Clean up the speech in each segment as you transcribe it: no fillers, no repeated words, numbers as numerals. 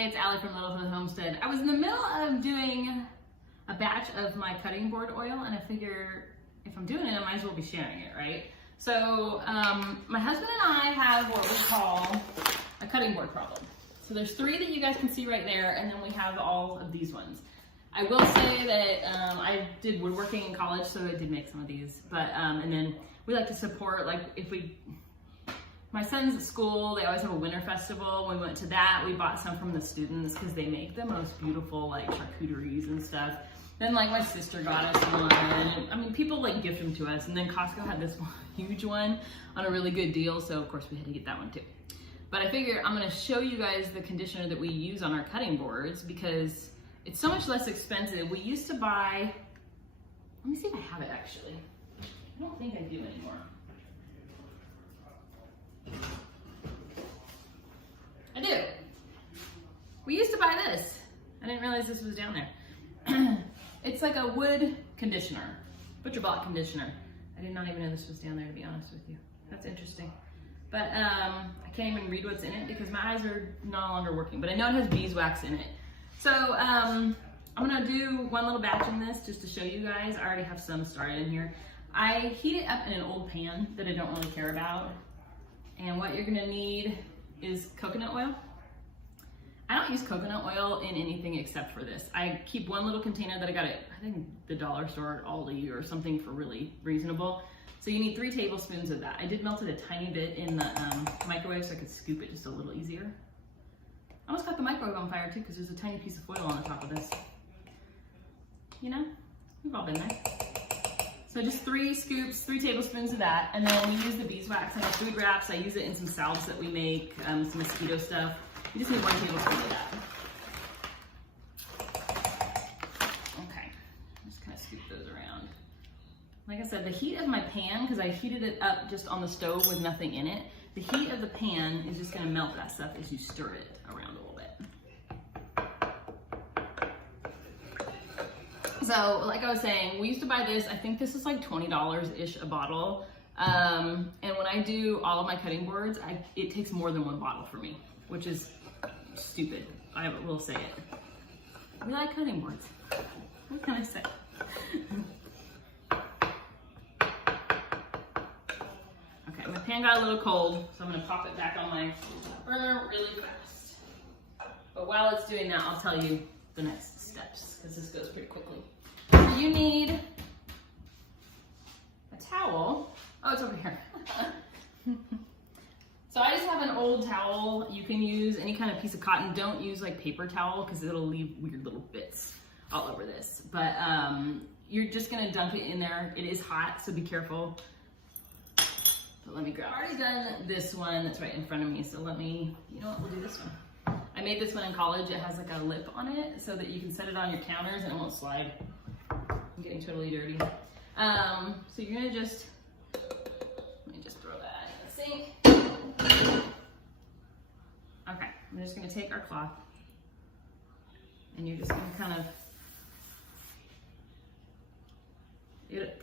Hey, it's Ali from Homestead. I was in the middle of doing a batch of my cutting board oil, and I figure if I'm doing it, I might as well be sharing it, right? So my husband and I have what we call a cutting board problem. So there's 3 that you guys can see right there, and then we have all of these ones. I will say that I did woodworking in college, so I did make some of these. But and then we like to support, like if we, my son's at school, they always have a winter festival. When we went to that, we bought some from the students because they make the most beautiful like charcuteries and stuff. Then like my sister got us one, and I mean people like gift them to us. And then Costco had this one, huge one on a really good deal, so of course we had to get that one too. But I figure I'm gonna show you guys the conditioner that we use on our cutting boards because it's so much less expensive. We used to buy, let me see if I have it actually. I don't think I do anymore. I do. We used to buy this. I didn't realize this was down there. It's like a wood conditioner, butcher block conditioner. I did not even know this was down there, to be honest with you. That's interesting. But I can't even read what's in it because my eyes are no longer working, but I know it has beeswax in it. So I'm gonna do one little batch in this just to show you guys. I already have some started in here. I heat it up in an old pan that I don't really care about. And what you're gonna need is coconut oil. I don't use coconut oil in anything except for this. I keep one little container that I got at, I think, the dollar store at Aldi or something for really reasonable. So you need 3 tablespoons of that. I did melt it a tiny bit in the microwave so I could scoop it just a little easier. I almost got the microwave on fire too because there's a tiny piece of foil on the top of this. You know, we've all been there. So just 3 scoops, 3 tablespoons of that. And then we use the beeswax in the food wraps. I use it in some salves that we make, some mosquito stuff. You just need 1 tablespoon of that. Okay, I'm just kind of scoop those around. Like I said, the heat of my pan, because I heated it up just on the stove with nothing in it, the heat of the pan is just gonna melt that stuff as you stir it around a little bit. So, like I was saying, we used to buy this, I think this is like $20-ish a bottle. And when I do all of my cutting boards, it takes more than 1 bottle for me, which is stupid. I will say it. We like cutting boards. What can I say? Okay, my pan got a little cold, so I'm gonna pop it back on my burner really fast. But while it's doing that, I'll tell you the next steps, because this goes pretty quickly. So you need a towel. Oh, it's over here. So I just have an old towel. You can use any kind of piece of cotton. Don't use like paper towel because it'll leave weird little bits all over this. But you're just gonna dunk it in there. It is hot, so be careful. But let me grab, I've already done this one that's right in front of me. So let me, you know what, we'll do this one. I made this one in college. It has like a lip on it so that you can set it on your counters and it won't slide. I'm getting totally dirty. So you're gonna just, let me just throw that in the sink. Okay, I'm just gonna take our cloth and you're just gonna kind of,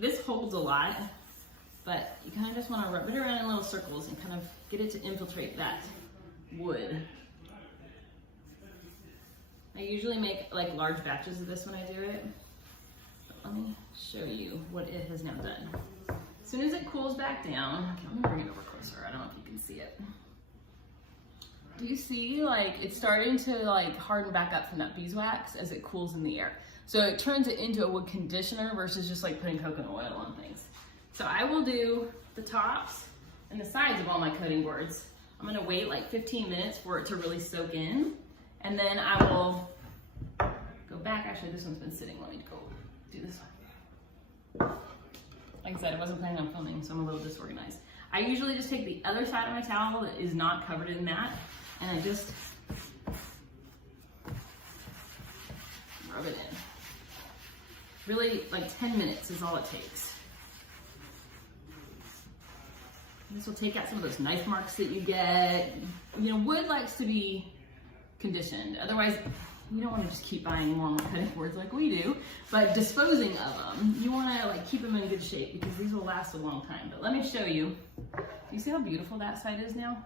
this holds a lot, but you kind of just wanna rub it around in little circles and kind of get it to infiltrate that wood. I usually make like large batches of this when I do it. But let me show you what it has now done. As soon as it cools back down, okay, I'm gonna bring it over closer. I don't know if you can see it. Do you see like it's starting to like harden back up from that beeswax as it cools in the air? So it turns it into a wood conditioner versus just like putting coconut oil on things. So I will do the tops and the sides of all my cutting boards. I'm gonna wait like 15 minutes for it to really soak in. And then I will go back. Actually, this one's been sitting. Let me go do this one. Like I said, I wasn't planning on filming, so I'm a little disorganized. I usually just take the other side of my towel that is not covered in that, and I just rub it in. Really, like 10 minutes is all it takes. This will take out some of those knife marks that you get. You know, wood likes to be conditioned. Otherwise, you don't want to just keep buying more and more cutting boards like we do, but disposing of them, you want to like keep them in good shape because these will last a long time. But let me show you. Do you see how beautiful that side is now?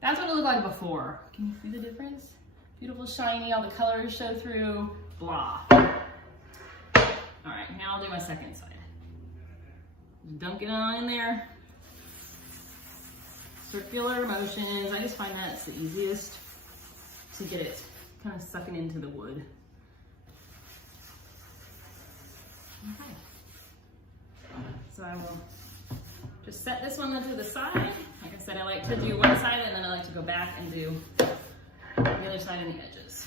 That's what it looked like before. Can you see the difference? Beautiful, shiny, all the colors show through, blah. All right, now I'll do my second side. Dunk it on in there. Circular motions. I just find that's the easiest to get it kind of sucking into the wood. Okay. So I will just set this one to the side. Like I said, I like to do one side and then I like to go back and do the other side and the edges.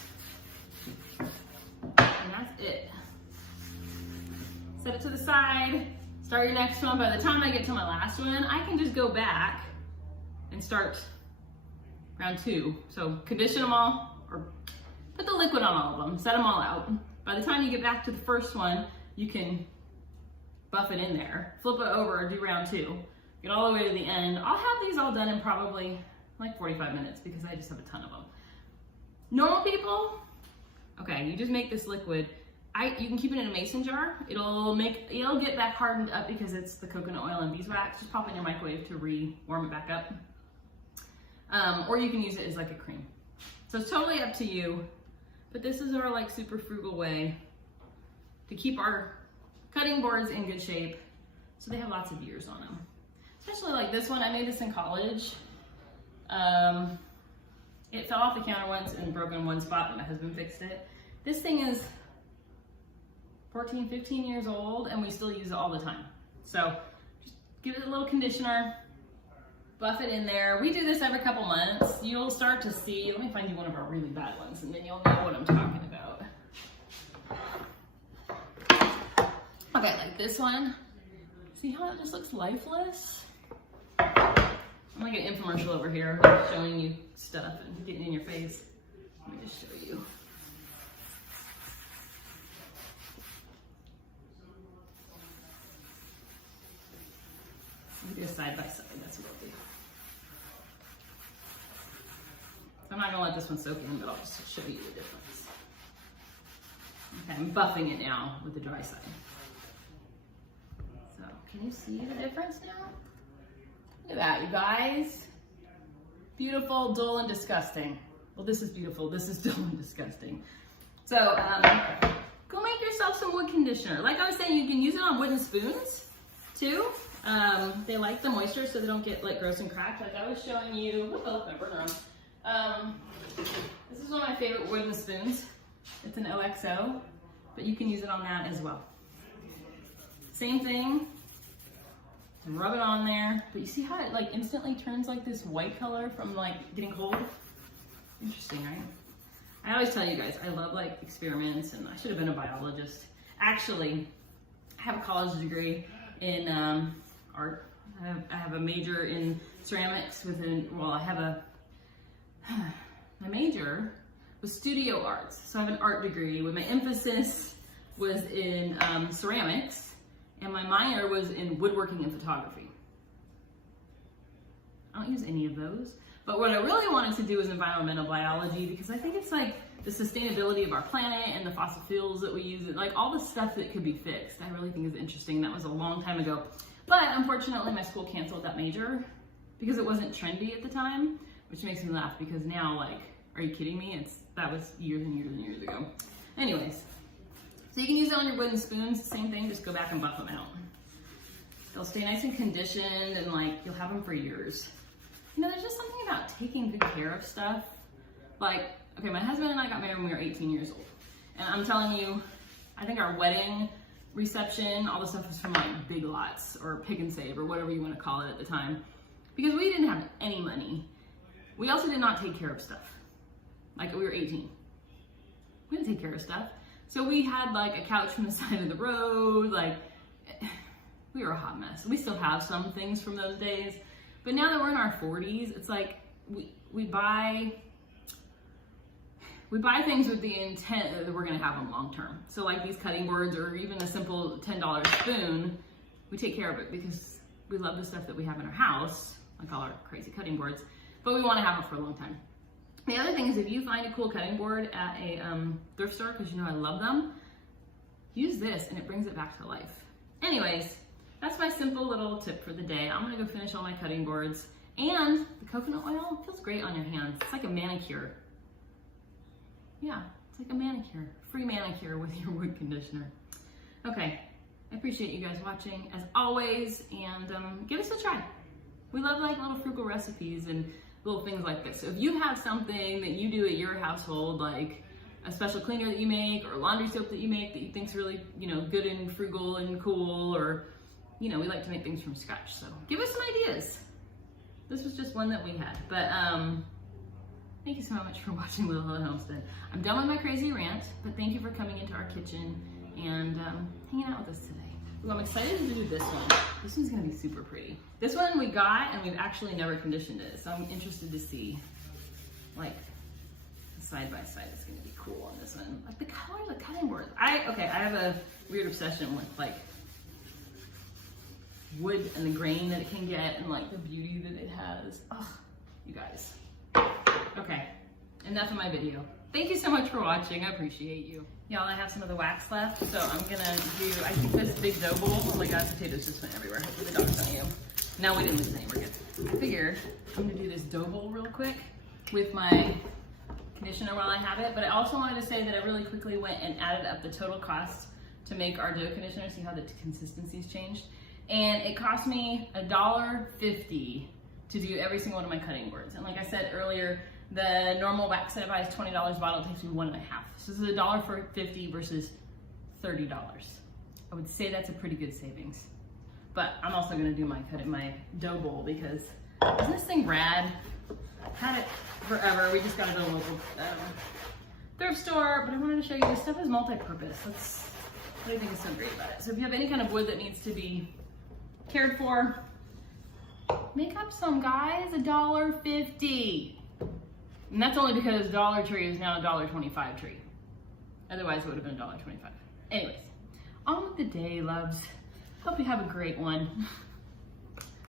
And that's it. Set it to the side, start your next one. By the time I get to my last one, I can just go back and start round 2. So condition them all, or put the liquid on all of them, set them all out. By the time you get back to the first one, you can buff it in there, flip it over, do round 2, get all the way to the end. I'll have these all done in probably like 45 minutes because I just have a ton of them. Normal people, okay, you just make this liquid. You can keep it in a mason jar. It'll get back hardened up because it's the coconut oil and beeswax. Just pop it in your microwave to warm it back up. Or you can use it as like a cream. So it's totally up to you. But this is our like super frugal way to keep our cutting boards in good shape so they have lots of years on them. Especially like this one, I made this in college. It fell off the counter once and broke in one spot, but my husband fixed it. This thing is 14, 15 years old and we still use it all the time. So just give it a little conditioner, buff it in there. We do this every couple months. You'll start to see, let me find you one of our really bad ones and then you'll know what I'm talking about. Okay, like this one. See how it just looks lifeless? I'm like an infomercial over here showing you stuff and getting in your face. Let me just show you. Let me do a side by side, that's what I'll do. So I'm not gonna let this one soak in, but I'll just show you the difference. Okay, I'm buffing it now with the dry side. So, can you see the difference now? Look at that, you guys. Beautiful, dull, and disgusting. Well, this is beautiful, this is dull and disgusting. So, go make yourself some wood conditioner. Like I was saying, you can use it on wooden spoons, too. They like the moisture so they don't get like gross and cracked. Like I was showing you, oh, my burner on. This is one of my favorite wooden spoons. It's an OXO, but you can use it on that as well. Same thing, rub it on there. But you see how it like instantly turns like this white color from like getting cold? Interesting, right? I always tell you guys, I love like experiments and I should have been a biologist. Actually, I have a college degree in art. I have a major in ceramics my major was studio arts. So I have an art degree where my emphasis was in ceramics and my minor was in woodworking and photography. I don't use any of those. But what I really wanted to do is environmental biology because I think it's like the sustainability of our planet and the fossil fuels that we use, and like all the stuff that could be fixed. I really think is interesting. That was a long time ago. But unfortunately, my school canceled that major because it wasn't trendy at the time, which makes me laugh because now, like, are you kidding me? That was years and years and years ago. Anyways, so you can use it on your wooden spoons. Same thing, just go back and buff them out. They'll stay nice and conditioned and like you'll have them for years. You know, there's just something about taking good care of stuff. Like, okay, my husband and I got married when we were 18 years old. And I'm telling you, I think our wedding reception, all the stuff was from like Big Lots or Pick and Save or whatever you want to call it at the time. Because we didn't have any money. We also did not take care of stuff. Like we were 18. We didn't take care of stuff. So we had like a couch from the side of the road, like we were a hot mess. We still have some things from those days. But now that we're in our 40s, it's like we buy things with the intent that we're gonna have them long term. So like these cutting boards or even a simple $10 spoon, we take care of it because we love the stuff that we have in our house, like all our crazy cutting boards, but we wanna have it for a long time. The other thing is if you find a cool cutting board at a thrift store, because you know I love them, use this and it brings it back to life. Anyways, that's my simple little tip for the day. I'm gonna go finish all my cutting boards. And the coconut oil feels great on your hands. It's like a manicure. Yeah, it's like a manicure, free manicure with your wood conditioner. Okay, I appreciate you guys watching as always, and give us a try. We love like little frugal recipes and little things like this. So if you have something that you do at your household, like a special cleaner that you make or laundry soap that you make that you think's really, you know, good and frugal and cool, or, you know, we like to make things from scratch. So give us some ideas. This was just one that we had, but thank you so much for watching Little Hello Homestead. I'm done with my crazy rant, but thank you for coming into our kitchen and hanging out with us today. Ooh, I'm excited to do this one. This one's gonna be super pretty. This one we got and we've actually never conditioned it, so I'm interested to see, like, side by side. It's gonna be cool on this one. Like the color of the cutting board. I have a weird obsession with like wood and the grain that it can get and like the beauty that it has. Oh, you guys. Okay, enough of my video. Thank you so much for watching. I appreciate you. Y'all, I have some of the wax left, so I'm gonna do, I keep this big dough bowl. Oh my God, potatoes just went everywhere. Hopefully the dog's on you. No, we didn't lose any, we're good. I figured I'm gonna do this dough bowl real quick with my conditioner while I have it, but I also wanted to say that I really quickly went and added up the total cost to make our dough conditioner, see how the consistency's changed. And it cost me $1.50 to do every single one of my cutting boards. And like I said earlier, the normal wax that I buy is $20 a bottle. It takes me 1.5. So this is $1.50 versus $30. I would say that's a pretty good savings. But I'm also gonna do my dough bowl because isn't this thing rad? Had it forever. We just got it at a local thrift store, but I wanted to show you this stuff is multi-purpose. What do you think is so great about it? So if you have any kind of wood that needs to be cared for, make up some, guys. $1.50. And that's only because Dollar Tree is now a $1.25 tree. Otherwise it would have been $1.25. Anyways, on with the day, loves. Hope you have a great one.